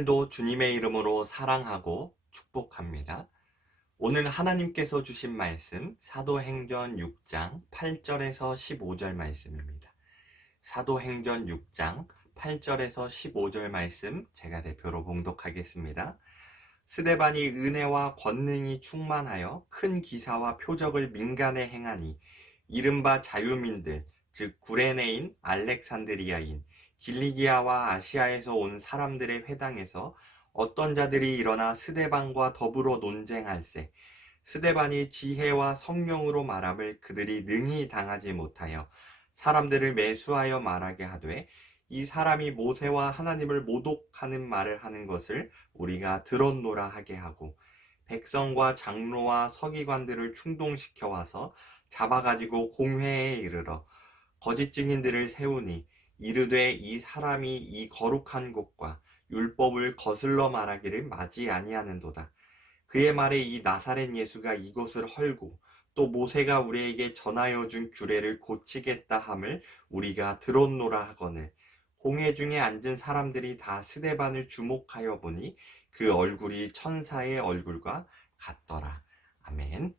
오늘도 주님의 이름으로 사랑하고 축복합니다. 오늘 하나님께서 주신 말씀 사도행전 6장 8절에서 15절 말씀입니다. 사도행전 6장 8절에서 15절 말씀 제가 대표로 봉독하겠습니다. 스데반이 은혜와 권능이 충만하여 큰 기사와 표적을 민간에 행하니 이른바 자유민들 즉 구레네인 알렉산드리아인 길리기아와 아시아에서 온 사람들의 회당에서 어떤 자들이 일어나 스데반과 더불어 논쟁할세 스데반이 지혜와 성령으로 말함을 그들이 능히 당하지 못하여 사람들을 매수하여 말하게 하되 이 사람이 모세와 하나님을 모독하는 말을 하는 것을 우리가 들었노라 하게 하고 백성과 장로와 서기관들을 충동시켜 와서 잡아가지고 공회에 이르러 거짓 증인들을 세우니 이르되 이 사람이 이 거룩한 곳과 율법을 거슬러 말하기를 마지 아니하는도다. 그의 말에 이 나사렛 예수가 이곳을 헐고 또 모세가 우리에게 전하여 준 규례를 고치겠다 함을 우리가 들었노라 하거늘 공회 중에 앉은 사람들이 다 스데반을 주목하여 보니 그 얼굴이 천사의 얼굴과 같더라. 아멘.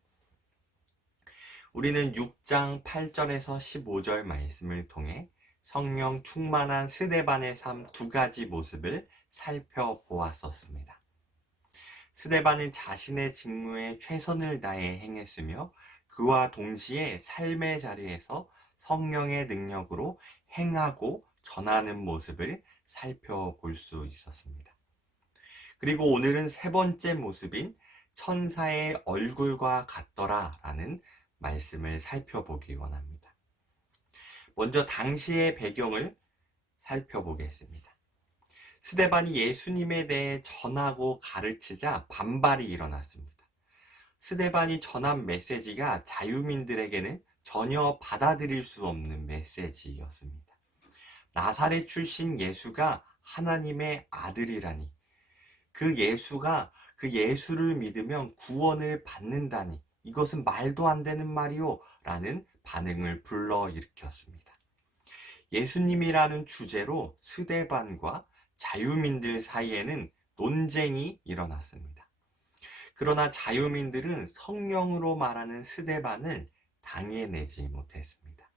우리는 6장 8절에서 15절 말씀을 통해 성령 충만한 스데반의 삶 두 가지 모습을 살펴보았었습니다. 스데반은 자신의 직무에 최선을 다해 행했으며 그와 동시에 삶의 자리에서 성령의 능력으로 행하고 전하는 모습을 살펴볼 수 있었습니다. 그리고 오늘은 세 번째 모습인 천사의 얼굴과 같더라 라는 말씀을 살펴보기 원합니다. 먼저 당시의 배경을 살펴보겠습니다. 스데반이 예수님에 대해 전하고 가르치자 반발이 일어났습니다. 스데반이 전한 메시지가 자유민들에게는 전혀 받아들일 수 없는 메시지였습니다. 나사렛 출신 예수가 하나님의 아들이라니, 그 예수를 믿으면 구원을 받는다니, 이것은 말도 안 되는 말이오 라는 반응을 불러일으켰습니다. 예수님이라는 주제로 스데반과 자유민들 사이에는 논쟁이 일어났습니다. 그러나 자유민들은 성령으로 말하는 스데반을 당해내지 못했습니다.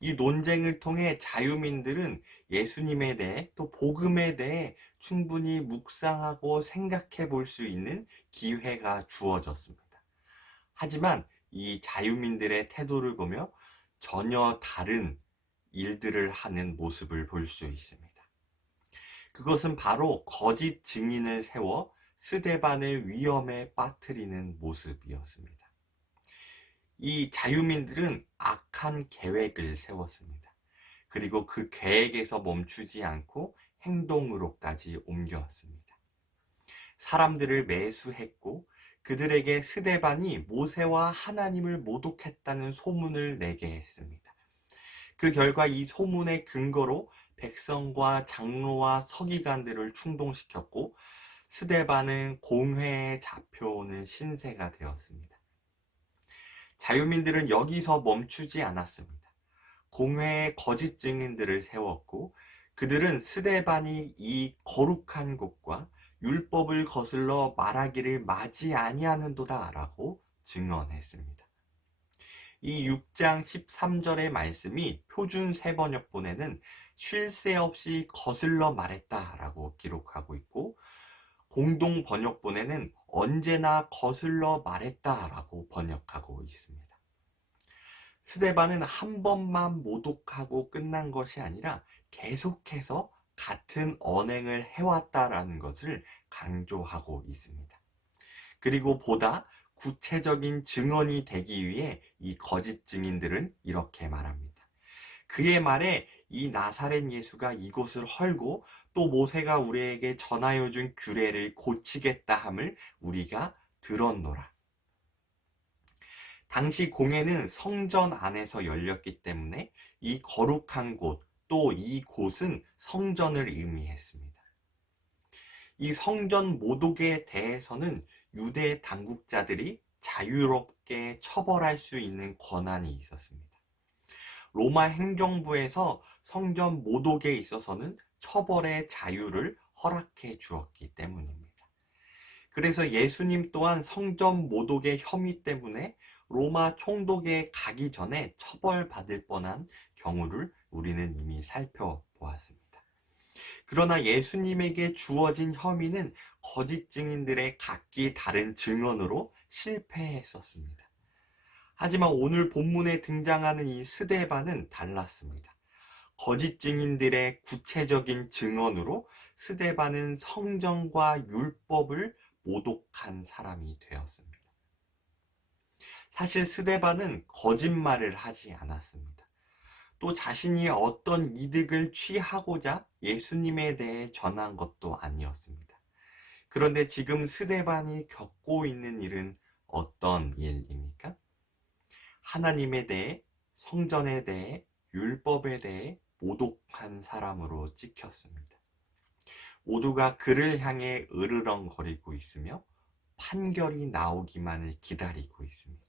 이 논쟁을 통해 자유민들은 예수님에 대해 또 복음에 대해 충분히 묵상하고 생각해 볼 수 있는 기회가 주어졌습니다. 하지만 이 자유민들의 태도를 보며 전혀 다른 일들을 하는 모습을 볼 수 있습니다. 그것은 바로 거짓 증인을 세워 스데반을 위험에 빠뜨리는 모습이었습니다. 이 자유민들은 악한 계획을 세웠습니다. 그리고 그 계획에서 멈추지 않고 행동으로까지 옮겼습니다. 사람들을 매수했고 그들에게 스데반이 모세와 하나님을 모독했다는 소문을 내게 했습니다. 그 결과 이 소문의 근거로 백성과 장로와 서기관들을 충동시켰고 스데반은 공회에 잡혀오는 신세가 되었습니다. 자유민들은 여기서 멈추지 않았습니다. 공회에 거짓 증인들을 세웠고 그들은 스데반이 이 거룩한 곳과 율법을 거슬러 말하기를 마지 아니하는도다 라고 증언했습니다. 이 6장 13절의 말씀이 표준 세번역본에는 쉴 새 없이 거슬러 말했다 라고 기록하고 있고 공동 번역본에는 언제나 거슬러 말했다 라고 번역하고 있습니다. 스데반은 한 번만 모독하고 끝난 것이 아니라 계속해서 같은 언행을 해왔다라는 것을 강조하고 있습니다. 그리고 보다 구체적인 증언이 되기 위해 이 거짓 증인들은 이렇게 말합니다. 그의 말에 이 나사렛 예수가 이곳을 헐고 또 모세가 우리에게 전하여 준 규례를 고치겠다 함을 우리가 들었노라. 당시 공회는 성전 안에서 열렸기 때문에 이 거룩한 곳, 또 이 곳은 성전을 의미했습니다. 이 성전 모독에 대해서는 유대 당국자들이 자유롭게 처벌할 수 있는 권한이 있었습니다. 로마 행정부에서 성전 모독에 있어서는 처벌의 자유를 허락해 주었기 때문입니다. 그래서 예수님 또한 성전 모독의 혐의 때문에 로마 총독에 가기 전에 처벌받을 뻔한 경우를 우리는 이미 살펴보았습니다. 그러나 예수님에게 주어진 혐의는 거짓 증인들의 각기 다른 증언으로 실패했었습니다. 하지만 오늘 본문에 등장하는 이 스데반은 달랐습니다. 거짓 증인들의 구체적인 증언으로 스데반은 성전과 율법을 모독한 사람이 되었습니다. 사실 스데반은 거짓말을 하지 않았습니다. 또 자신이 어떤 이득을 취하고자 예수님에 대해 전한 것도 아니었습니다. 그런데 지금 스데반이 겪고 있는 일은 어떤 일입니까? 하나님에 대해, 성전에 대해, 율법에 대해 모독한 사람으로 찍혔습니다. 모두가 그를 향해 으르렁거리고 있으며 판결이 나오기만을 기다리고 있습니다.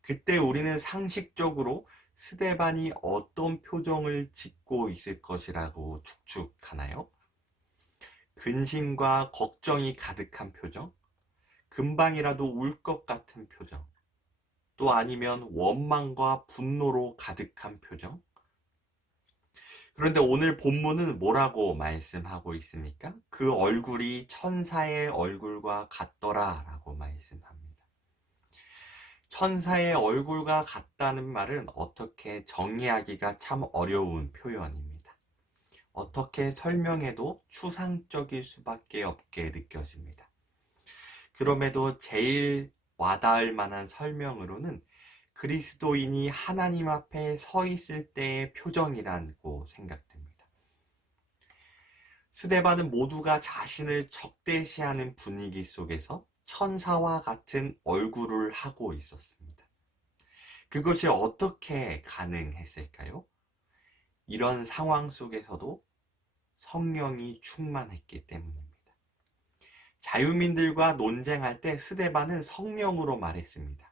그때 우리는 상식적으로 스데반이 어떤 표정을 짓고 있을 것이라고 추측하나요? 근심과 걱정이 가득한 표정? 금방이라도 울 것 같은 표정? 또 아니면 원망과 분노로 가득한 표정? 그런데 오늘 본문은 뭐라고 말씀하고 있습니까? 그 얼굴이 천사의 얼굴과 같더라 라고 말씀합니다. 천사의 얼굴과 같다는 말은 어떻게 정의하기가 참 어려운 표현입니다. 어떻게 설명해도 추상적일 수밖에 없게 느껴집니다. 그럼에도 제일 와닿을 만한 설명으로는 그리스도인이 하나님 앞에 서 있을 때의 표정이라고 생각됩니다. 스데반은 모두가 자신을 적대시하는 분위기 속에서 천사와 같은 얼굴을 하고 있었습니다. 그것이 어떻게 가능했을까요? 이런 상황 속에서도 성령이 충만했기 때문입니다. 자유민들과 논쟁할 때 스데반은 성령으로 말했습니다.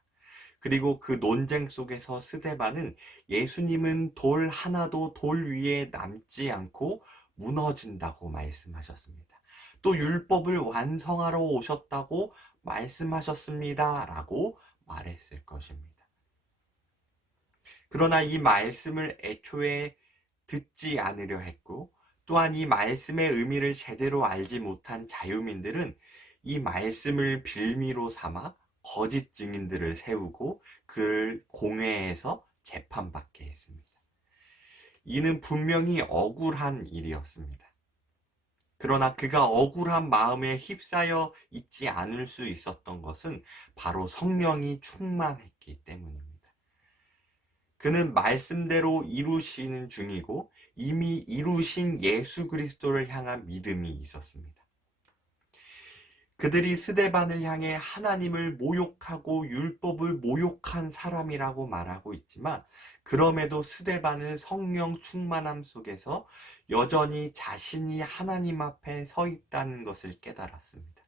그리고 그 논쟁 속에서 스데반은 예수님은 돌 하나도 돌 위에 남지 않고 무너진다고 말씀하셨습니다. 또 율법을 완성하러 오셨다고 말씀하셨습니다. 라고 말했을 것입니다. 그러나 이 말씀을 애초에 듣지 않으려 했고 또한 이 말씀의 의미를 제대로 알지 못한 자유민들은 이 말씀을 빌미로 삼아 거짓 증인들을 세우고 그를 공회에서 재판받게 했습니다. 이는 분명히 억울한 일이었습니다. 그러나 그가 억울한 마음에 휩싸여 있지 않을 수 있었던 것은 바로 성령이 충만했기 때문입니다. 그는 말씀대로 이루시는 중이고 이미 이루신 예수 그리스도를 향한 믿음이 있었습니다. 그들이 스데반을 향해 하나님을 모욕하고 율법을 모욕한 사람이라고 말하고 있지만 그럼에도 스데반은 성령 충만함 속에서 여전히 자신이 하나님 앞에 서 있다는 것을 깨달았습니다.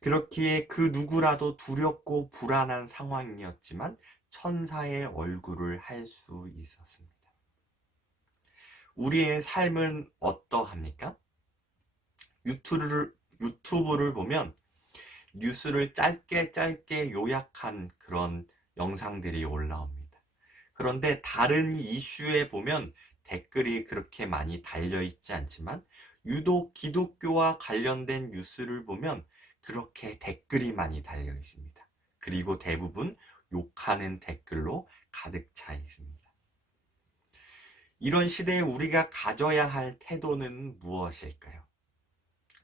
그렇기에 그 누구라도 두렵고 불안한 상황이었지만 천사의 얼굴을 할 수 있었습니다. 우리의 삶은 어떠합니까? 유튜브를 보면 뉴스를 짧게 요약한 그런 영상들이 올라옵니다. 그런데 다른 이슈에 보면 댓글이 그렇게 많이 달려있지 않지만 유독 기독교와 관련된 뉴스를 보면 그렇게 댓글이 많이 달려 있습니다. 그리고 대부분 욕하는 댓글로 가득 차 있습니다. 이런 시대에 우리가 가져야 할 태도는 무엇일까요?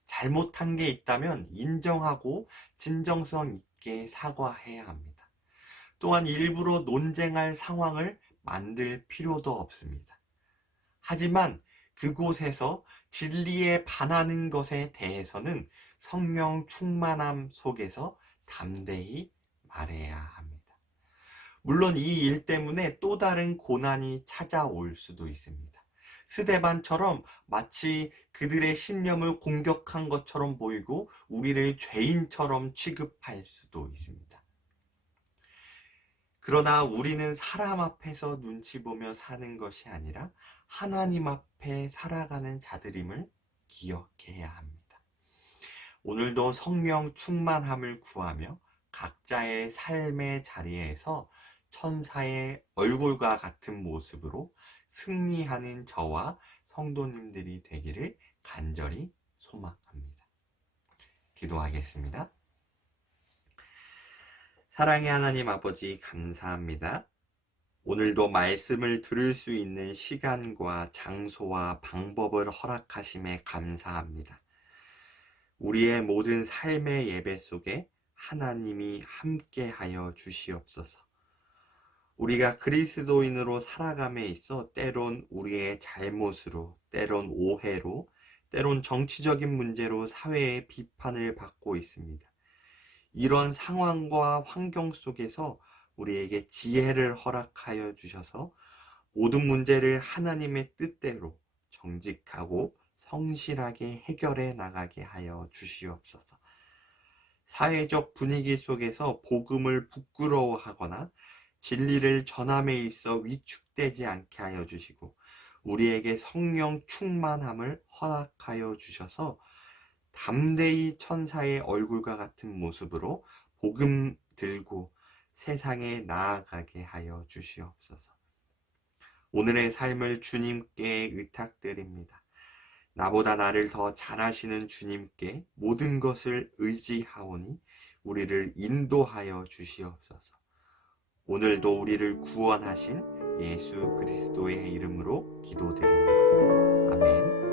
잘못한 게 있다면 인정하고 진정성 있게 사과해야 합니다. 또한 일부러 논쟁할 상황을 만들 필요도 없습니다. 하지만 그곳에서 진리에 반하는 것에 대해서는 성령 충만함 속에서 담대히 말해야 합니다. 물론 이 일 때문에 또 다른 고난이 찾아올 수도 있습니다. 스데반처럼 마치 그들의 신념을 공격한 것처럼 보이고 우리를 죄인처럼 취급할 수도 있습니다. 그러나 우리는 사람 앞에서 눈치 보며 사는 것이 아니라 하나님 앞에 살아가는 자들임을 기억해야 합니다. 오늘도 성령 충만함을 구하며 각자의 삶의 자리에서 천사의 얼굴과 같은 모습으로 승리하는 저와 성도님들이 되기를 간절히 소망합니다. 기도하겠습니다. 사랑의 하나님 아버지, 감사합니다. 오늘도 말씀을 들을 수 있는 시간과 장소와 방법을 허락하심에 감사합니다. 우리의 모든 삶의 예배 속에 하나님이 함께하여 주시옵소서. 우리가 그리스도인으로 살아감에 있어 때론 우리의 잘못으로, 때론 오해로, 때론 정치적인 문제로 사회의 비판을 받고 있습니다. 이런 상황과 환경 속에서 우리에게 지혜를 허락하여 주셔서 모든 문제를 하나님의 뜻대로 정직하고 성실하게 해결해 나가게 하여 주시옵소서. 사회적 분위기 속에서 복음을 부끄러워하거나 진리를 전함에 있어 위축되지 않게 하여 주시고 우리에게 성령 충만함을 허락하여 주셔서 담대히 천사의 얼굴과 같은 모습으로 복음 들고 세상에 나아가게 하여 주시옵소서. 오늘의 삶을 주님께 의탁드립니다. 나보다 나를 더 잘하시는 주님께 모든 것을 의지하오니 우리를 인도하여 주시옵소서. 오늘도 우리를 구원하신 예수 그리스도의 이름으로 기도드립니다. 아멘.